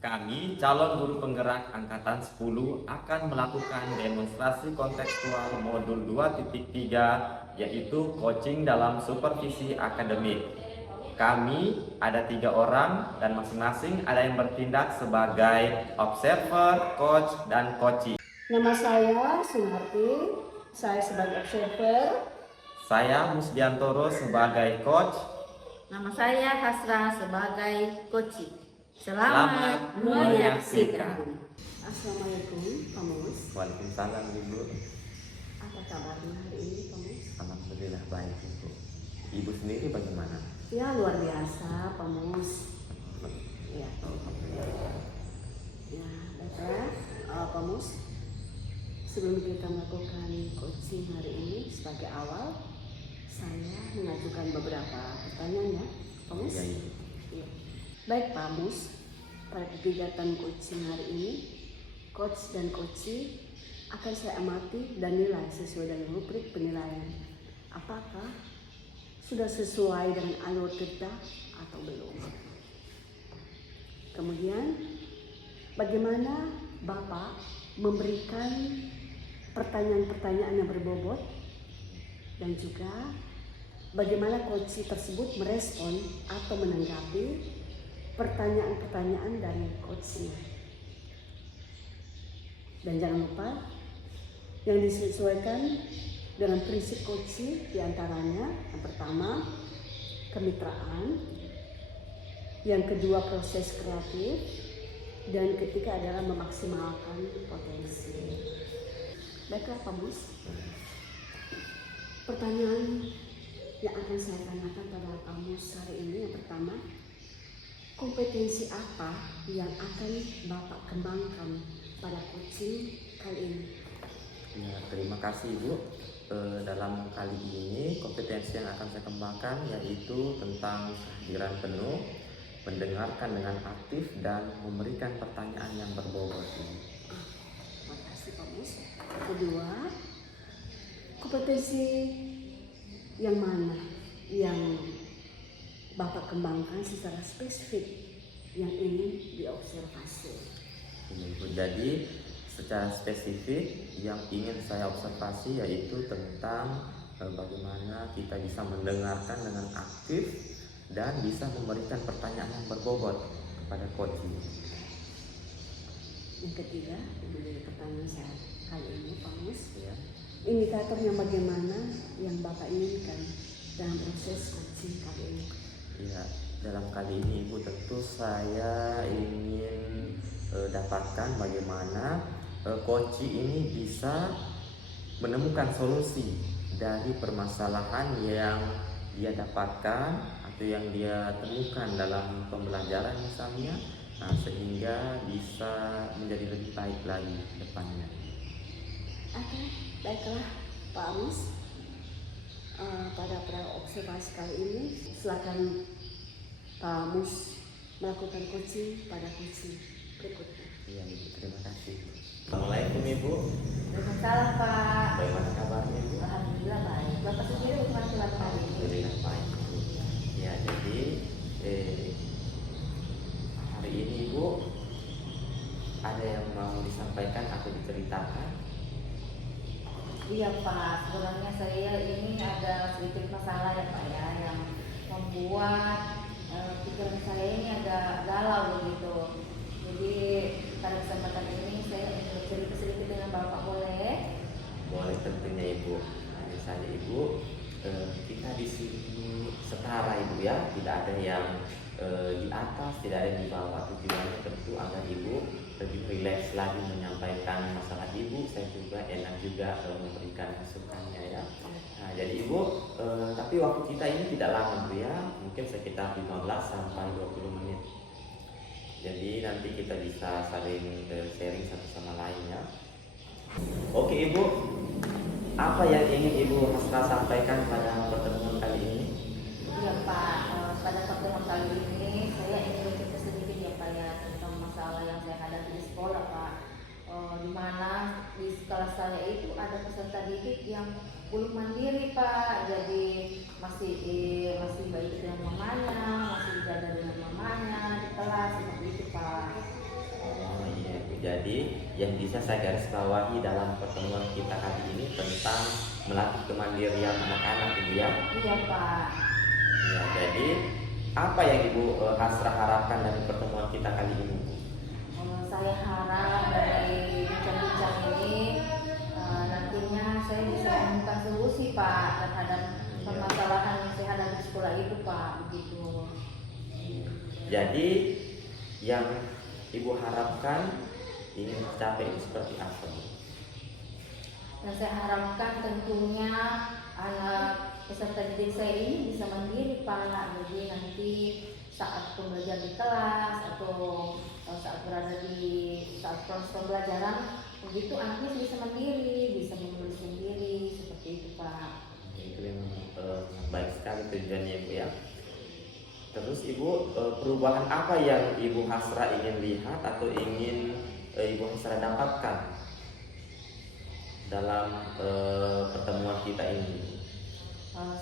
kami calon guru penggerak angkatan 10 akan melakukan demonstrasi kontekstual modul 2.3 yaitu coaching dalam supervisi akademik. Kami ada 3 orang dan masing-masing ada yang bertindak sebagai observer, coach, dan coachee. Nama saya Sunarti, saya sebagai observer. Saya Musdiantoro sebagai coach. Nama saya Hasra sebagai coachee. Selamat menyaksikan. Assalamualaikum, Pak Mus. Waalaikumsalam Ibu. Apa kabarnya hari ini, Pak Mus? Alhamdulillah baik Ibu. Ibu sendiri bagaimana? Ya, luar biasa, Pak Mus. Ya, baiklah, Pak Mus. Sebelum kita melakukan coaching hari ini, sebagai awal, saya mengajukan beberapa pertanyaan ya, Pak Mus. Ya, Ibu. Ya. Baik Pak Mus, pada kegiatan coaching hari ini, coach dan coachee akan saya amati dan nilai sesuai dengan rubrik penilaian. Apakah sudah sesuai dengan alur kerja atau belum? Kemudian, bagaimana Bapak memberikan pertanyaan-pertanyaan yang berbobot dan juga bagaimana coachee tersebut merespon atau menanggapi pertanyaan-pertanyaan dari coachnya. Dan jangan lupa yang disesuaikan dengan prinsip coaching diantaranya yang pertama kemitraan, yang kedua proses kreatif, dan ketiga adalah memaksimalkan potensi. Baiklah Pak Mus, pertanyaan yang akan saya tanyakan pada Pak Mus hari ini yang pertama, kompetensi apa yang akan Bapak kembangkan pada coaching kali ini? Ya, terima kasih Ibu. Dalam kali ini kompetensi yang akan saya kembangkan yaitu tentang kehadiran penuh, mendengarkan dengan aktif dan memberikan pertanyaan yang berbobot. Terima kasih Pak Mus. Kedua, kompetensi yang mana yang Bapak kembangkan secara spesifik yang ingin diobservasi? Jadi secara spesifik yang ingin saya observasi yaitu tentang bagaimana kita bisa mendengarkan dengan aktif dan bisa memberikan pertanyaan yang berbobot kepada coaching. Yang ketiga, menjadi pertanyaan saya kali ini Pak Mus, Ya. indikator yang bagaimana yang Bapak inginkan dalam proses coaching kali ini? Ya, dalam kali ini Ibu tentu saya ingin dapatkan bagaimana coaching ini bisa menemukan solusi dari permasalahan yang dia dapatkan atau yang dia temukan dalam pembelajaran misalnya, sehingga bisa menjadi lebih baik lagi ke depannya. Oke, baiklah Pak Mus. Pada observasi kali ini, silakan Pak Mus melakukan coaching pada coaching berikutnya. Iya Ibu, terima kasih. Assalamualaikum Ibu. Waalaikumsalam Pak. Bagaimana kabarnya Ibu? Alhamdulillah baik. Bapak sendiri bagaimana kabar hari ini? Alhamdulillah baik Ibu. Ya, jadi hari ini Ibu ada yang mau disampaikan atau diceritakan? Iya Pak, sebenarnya saya ini ada sedikit masalah ya Pak ya, yang membuat pikiran saya ini agak galau begitu. Jadi pada kesempatan ini saya ingin bercerita sedikit dengan Bapak, boleh? Boleh tentunya Ibu. Hanya saja Ibu, kita di sini setara Ibu ya, tidak ada yang di atas, tidak ada yang di bawah. Tujuannya tentu agar Ibu lebih rileks lagi menyampaikan masalah Ibu. Saya juga enak juga memberikan masukannya ya. Nah, jadi Ibu, tapi waktu kita ini tidak lama Bu ya, mungkin sekitar 15 sampai 20 menit. Jadi nanti kita bisa saling sharing satu sama lain ya. Oke Ibu, apa yang ingin Ibu Hasra sampaikan pada pertemuan kali ini? Iya Pak, pada pertemuan kali ini saya ingin bercerita sedikit ya Pak ya tentang masalah yang saya hadapi di sekolah Pak. Di mana di sekolah saya itu ada peserta didik yang belum mandiri Pak, jadi masih baik dengan mamanya, masih berada dengan mamanya di kelas seperti itu Pak. Oh iya Bu. Jadi yang bisa saya garis bawahi dalam pertemuan kita kali ini tentang melatih kemandirian anak-anak Ibu ya. Iya Pak. Ya, jadi apa yang Ibu Hasra harapkan dari pertemuan kita kali ini Bu? Saya harap dari bincang-bincang ini nantinya saya bisa menemukan solusi Pak terhadap permasalahan yang saya hadapi di sekolah itu Pak, begitu. Jadi yang Ibu harapkan ingin tercapai itu seperti apa Bu? Dan saya harapkan tentunya anak peserta didik saya ini bisa mandiri Pak. Jadi nanti saat pembelajaran di kelas atau saat berada di saat proses pembelajaran begitu anaknya bisa mandiri, bisa menulis sendiri seperti itu Pak. Itu yang baik sekali tujuannya Ibu ya. Terus Ibu perubahan apa yang Ibu Hasra ingin lihat atau ingin Ibu Hasra dapatkan dalam pertemuan kita ini?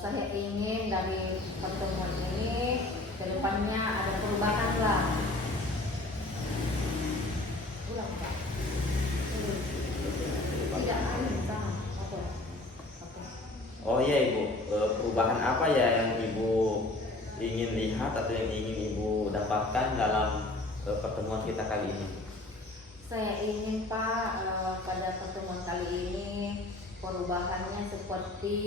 Saya ingin dari pertemuan ini kedepannya ada perubahan lah. Ulang Pak. Tidak sama. Oke. Oh iya Ibu, perubahan apa ya yang Ibu ingin lihat atau yang ingin Ibu dapatkan dalam pertemuan kita kali ini? Saya ingin Pak pada pertemuan kali ini perubahannya seperti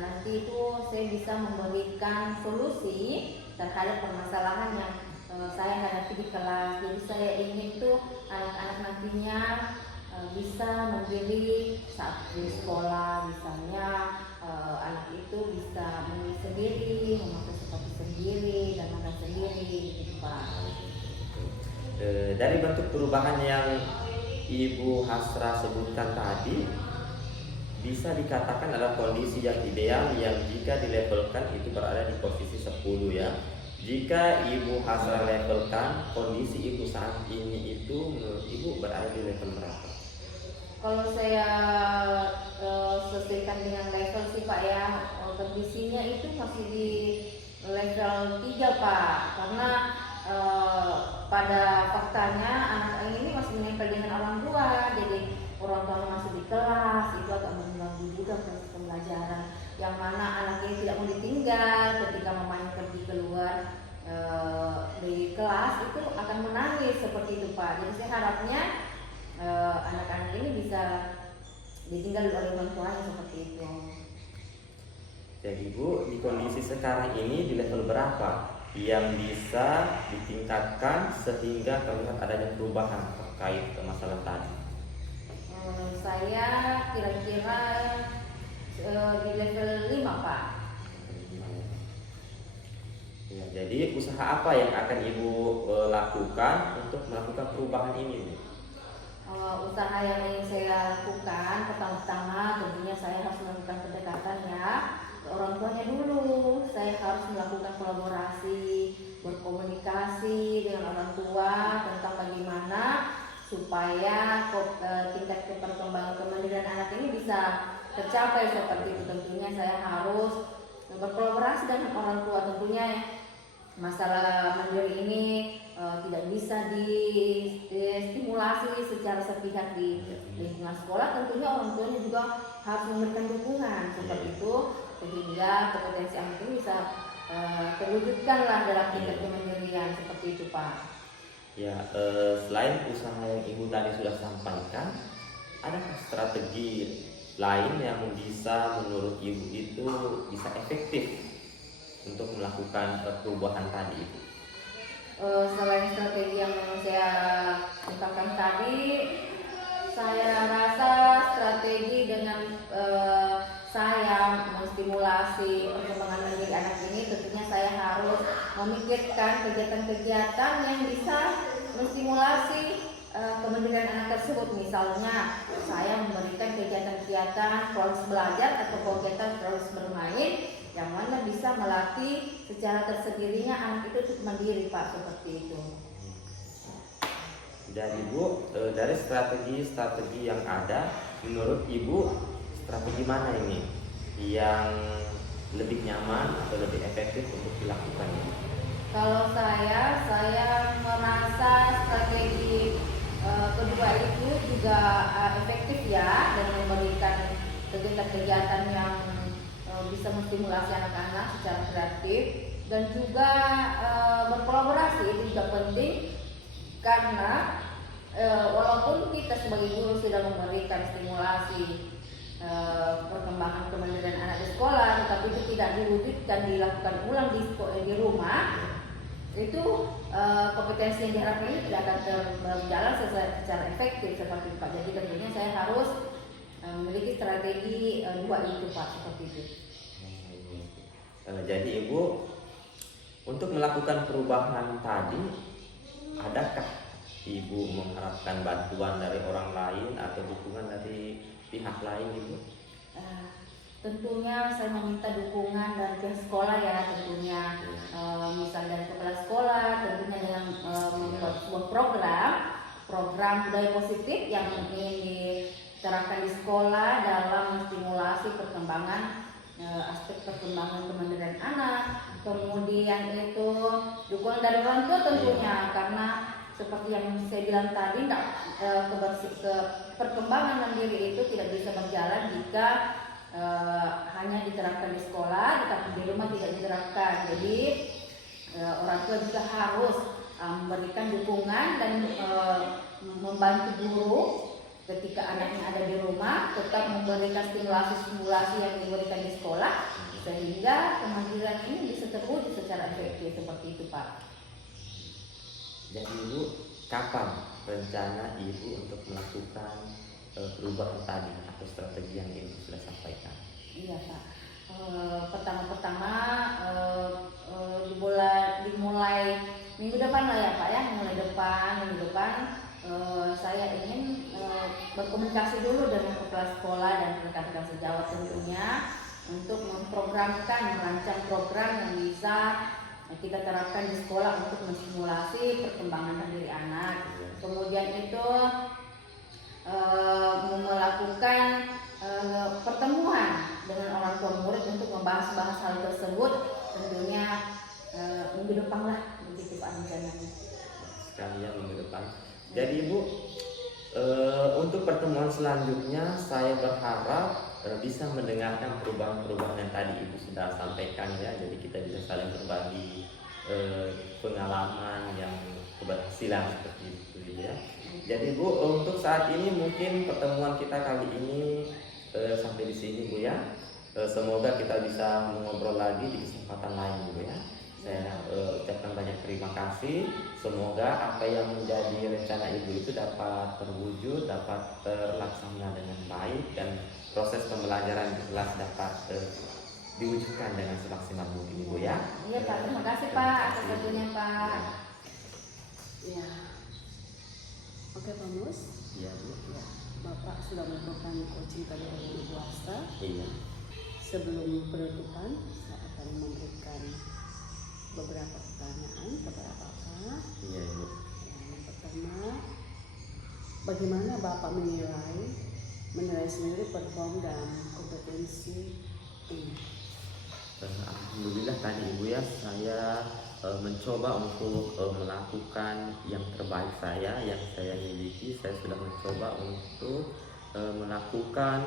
nanti itu saya bisa memberikan solusi terhadap permasalahan yang saya hadapi di kelas. Jadi saya ingin tuh anak-anak nantinya bisa mandiri saat di sekolah, misalnya anak itu bisa menulis sendiri, memakai sepatu sendiri dan makan sendiri, gitu Pak. Dari bentuk perubahan yang Ibu Hasra sebutkan tadi, bisa dikatakan adalah kondisi yang ideal yang jika dilevelkan itu berada di posisi 10 ya. Jika Ibu Hasra levelkan kondisi Ibu saat ini itu menurut Ibu berada di level berapa? Kalau saya sesuaikan dengan level sih Pak ya, kondisinya itu masih di level 3 Pak, karena pada faktanya anak ini masih menempel dengan orang tua, jadi orang tuanya masih di kelas, itu agak mengganggu juga proses pembelajaran. Yang mana anak ini tidak mau ditinggal ketika mamanya pergi keluar dari kelas itu akan menangis seperti itu Pak. Jadi saya harapnya anak-anak ini bisa ditinggal oleh orang tuanya seperti itu. Jadi Bu, di kondisi sekarang ini di level berapa yang bisa ditingkatkan sehingga terlihat adanya perubahan terkait masalah tadi? Saya kira-kira di level 5 Pak. Ya, jadi usaha apa yang akan Ibu lakukan untuk melakukan perubahan ini Bu? Usaha yang ingin saya lakukan pertama-tama tentunya saya harus melakukan pendekatan ya ke orang tuanya dulu. Saya harus melakukan kolaborasi, berkomunikasi dengan orang tua tentang bagaimana supaya tingkat perkembangan kemandirian anak ini bisa tercapai seperti itu. Tentunya saya harus berkolaborasi dengan orang tua. Tentunya masalah mandiri ini tidak bisa distimulasi secara sepihak di lingkungan sekolah. Tentunya orang tuanya juga harus memberikan dukungan seperti itu sehingga kompetensi anak ini bisa terwujudkanlah dalam tingkat kemandirian seperti itu Pak. Ya, selain usaha yang Ibu tadi sudah sampaikan, adakah strategi lain yang bisa menurut Ibu itu bisa efektif untuk melakukan perubahan tadi itu? Selain strategi yang saya ungkapkan tadi, saya rasa strategi dengan saya menstimulasi perkembangan mandiri anak ini tentunya saya harus memikirkan kegiatan-kegiatan yang bisa menstimulasi kemandirian anak tersebut. Misalnya saya memberikan kegiatan-kegiatan proses belajar atau kegiatan proses bermain yang mana bisa melatih secara tersendirinya anak itu untuk mandiri Pak, seperti itu. Dari Ibu, dari strategi yang ada, menurut Ibu strategi mana ini yang lebih nyaman atau lebih efektif untuk dilakukan? Kalau saya merasa strategi kedua itu juga efektif ya, dan memberikan kegiatan-kegiatan yang bisa menstimulasi anak-anak secara kreatif, dan juga berkolaborasi itu juga penting, karena walaupun kita sebagai guru sudah memberikan stimulasi perkembangan kemandirian anak di sekolah, tetapi itu tidak diwujudkan, dilakukan ulang di rumah, itu kompetensi yang diharapkan ini tidak akan berjalan secara efektif seperti itu Pak. Jadi tentunya saya harus memiliki strategi dua itu Pak, seperti itu. Jadi Ibu, untuk melakukan perubahan tadi, adakah Ibu mengharapkan bantuan dari orang lain atau dukungan dari pihak lain Ibu? Tentunya saya meminta dukungan dari pihak sekolah ya, tentunya misal dari kepala sekolah, tentunya dengan membuat sebuah program budaya positif yang ingin diterapkan di sekolah dalam menstimulasi perkembangan aspek perkembangan kemandirian anak. Kemudian itu dukungan dari orang tua tentunya, karena seperti yang saya bilang tadi, perkembangan mandiri itu tidak bisa berjalan jika hanya diterapkan di sekolah, tetapi di rumah tidak diterapkan. Jadi orang tua juga harus memberikan dukungan dan membantu guru ketika anaknya ada di rumah, tetap memberikan stimulasi yang diberikan di sekolah, sehingga kemandirian ini bisa terwujud secara efektif, seperti itu Pak. Jadi Ibu, kapan rencana Ibu untuk melakukan perubahan tadi atau strategi yang Ibu sudah sampaikan? Iya Pak. Pertama-tama dimulai minggu depan lah ya Pak ya, minggu depan saya ingin berkomunikasi dulu dengan kepala sekolah dan rekan-rekan sejawat tentunya, untuk merancang program yang bisa kita terapkan di sekolah untuk menstimulasi perkembangan mandiri anak. Kemudian itu melakukan pertemuan dengan orang tua murid untuk membahas hal tersebut, tentunya minggu depan lah, begitu Pak rencananya. Sekalian minggu depan. Jadi Ibu, untuk pertemuan selanjutnya saya berharap bisa mendengarkan perubahan-perubahan yang tadi Ibu sudah sampaikan ya. Jadi kita bisa saling berbagi pengalaman yang keberhasilan seperti itu ya. Jadi Bu, untuk saat ini mungkin pertemuan kita kali ini sampai di sini Bu ya. Semoga kita bisa mengobrol lagi di kesempatan lain Bu ya. Saya ucapkan banyak terima kasih. Semoga apa yang menjadi rencana Ibu itu dapat terwujud, dapat terlaksana dengan baik, dan proses pembelajaran di kelas dapat diwujudkan dengan semaksimal mungkin Ibu ya. Iya Pak, terima kasih Pak atas waktunya Pak. Ya. Oke Pak Mus. Iya Bu. Ya, Bapak sudah melakukan coaching pada Ibu Astra. Iya. Sebelum penutupan, saya akan memberikan beberapa pertanyaan kepada Bapak. Iya Ibu. Yang pertama, bagaimana Bapak menilai sendiri perform dan kompetensi ini? Alhamdulillah tadi Ibu ya, saya mencoba untuk melakukan yang terbaik yang saya miliki. Saya sudah mencoba untuk melakukan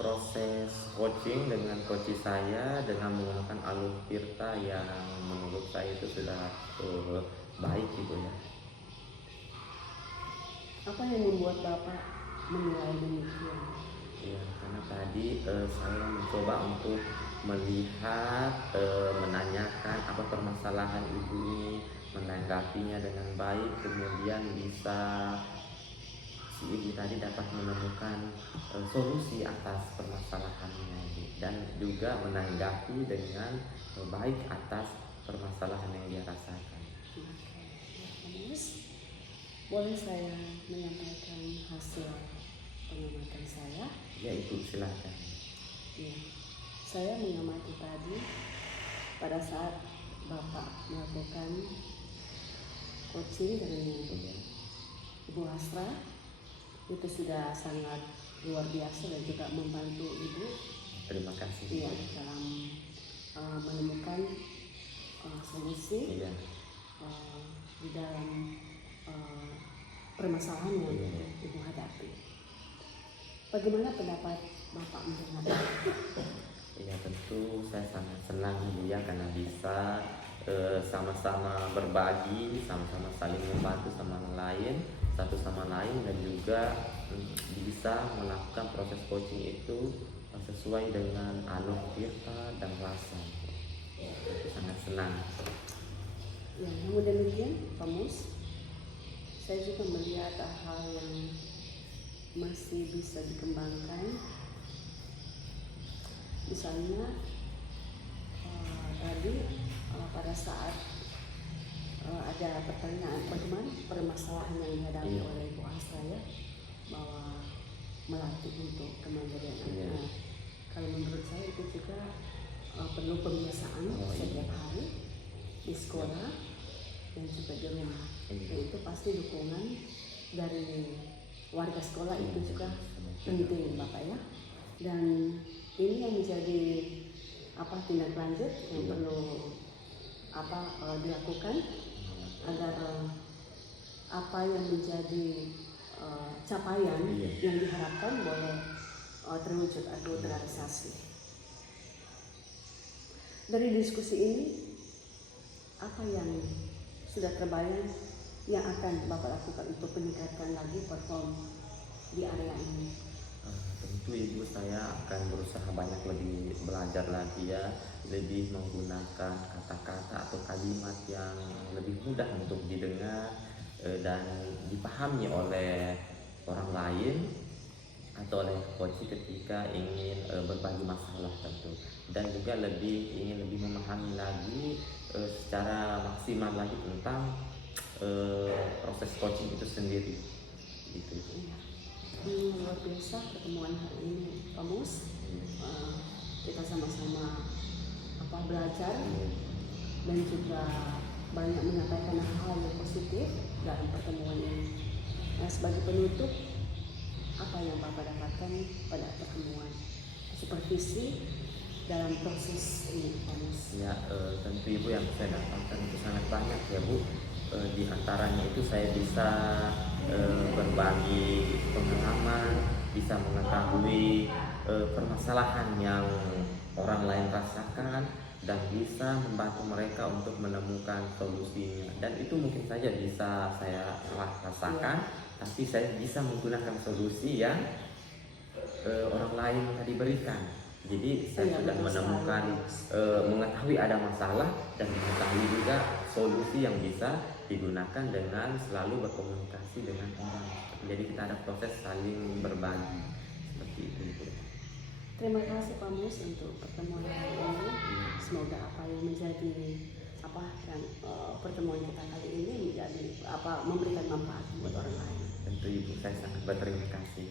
proses coaching dengan coach saya dengan menggunakan alur Tirta yang menurut saya itu sudah baik Ibu ya. Apa yang membuat Bapak menilai demikian? Ya, karena tadi saya mencoba untuk melihat, menanyakan apa permasalahan Ibu ini, menanggapinya dengan baik, kemudian bisa si Ibu tadi dapat menemukan solusi atas permasalahannya dan juga menanggapi dengan baik atas permasalahan yang dia rasakan. Boleh saya menyampaikan hasil pengamatan saya? Ya Ibu, silakan. Ya, saya mengamati tadi pada saat Bapak melakukan coaching dengan Ibu Astra, itu sudah sangat luar biasa dan juga membantu Ibu. Terima kasih. Ya, dalam menemukan solusi Iya. di dalam permasalahan yang Iya. Ibu hadapi. Bagaimana pendapat Bapak mendengar? Ya tentu saya sangat senang Bu ya, karena bisa sama-sama berbagi, sama-sama saling membantu sama lain, satu sama lain, dan juga bisa melakukan proses coaching itu sesuai dengan alur kita dan rasa. Itu sangat senang. Ya, namun demikian, Pak Mus, saya juga melihat hal yang masih bisa dikembangkan. Misalnya tadi pada saat ada pertanyaan bagaimana permasalahan yang dihadapi Iya. oleh Ibu Asraya bahwa melatih untuk kemandirian Iya. anak. Kalau menurut saya itu juga perlu pembiasaan Oh, iya. setiap hari di sekolah dan juga di rumah. Iya. Dan itu pasti dukungan dari warga sekolah itu Iya. juga penting, Bapak ya. Dan ini yang menjadi tindak lanjut yang Iya. perlu dilakukan agar apa yang menjadi capaian Iya. yang diharapkan boleh terwujud atau terrealisasi. Dari diskusi ini, apa yang sudah terbayang yang akan Bapak lakukan untuk meningkatkan lagi perform di area ini? Tentu Ibu, saya akan berusaha banyak lebih belajar lagi ya, lebih menggunakan kata-kata atau kalimat yang lebih mudah untuk didengar dan dipahami oleh orang lain atau oleh coach ketika ingin berbagi masalah tentu, dan juga ingin lebih memahami lagi secara maksimal lagi tentang proses coaching itu sendiri gitu. Iya. Luar biasa pertemuan hari ini, Pak Mus. Kita sama-sama belajar dan juga banyak menyampaikan hal yang positif dalam pertemuan ini. Nah, sebagai penutup, apa yang Bapak dapatkan pada pertemuan supervisi dalam proses ini, Pak Mus? Ya, tentu Ibu, yang saya dapatkan itu sangat banyak ya Bu. Di antaranya itu saya bisa berbagi pengalaman, bisa mengetahui permasalahan yang orang lain rasakan, dan bisa membantu mereka untuk menemukan solusinya. Dan itu mungkin saja bisa saya rasakan, tapi saya bisa menggunakan solusi yang orang lain tadi berikan. Jadi saya sudah menemukan, mengetahui ada masalah dan mengetahui juga solusi yang bisa digunakan dengan selalu berkomunikasi dengan orang. Jadi kita ada proses saling berbagi seperti itu. Terima kasih Pak Mus untuk pertemuan hari ini. Semoga apa yang menjadi pertemuan kita kali ini menjadi memberikan manfaat buat orang lain. Tentu Ibu, saya sangat berterima kasih.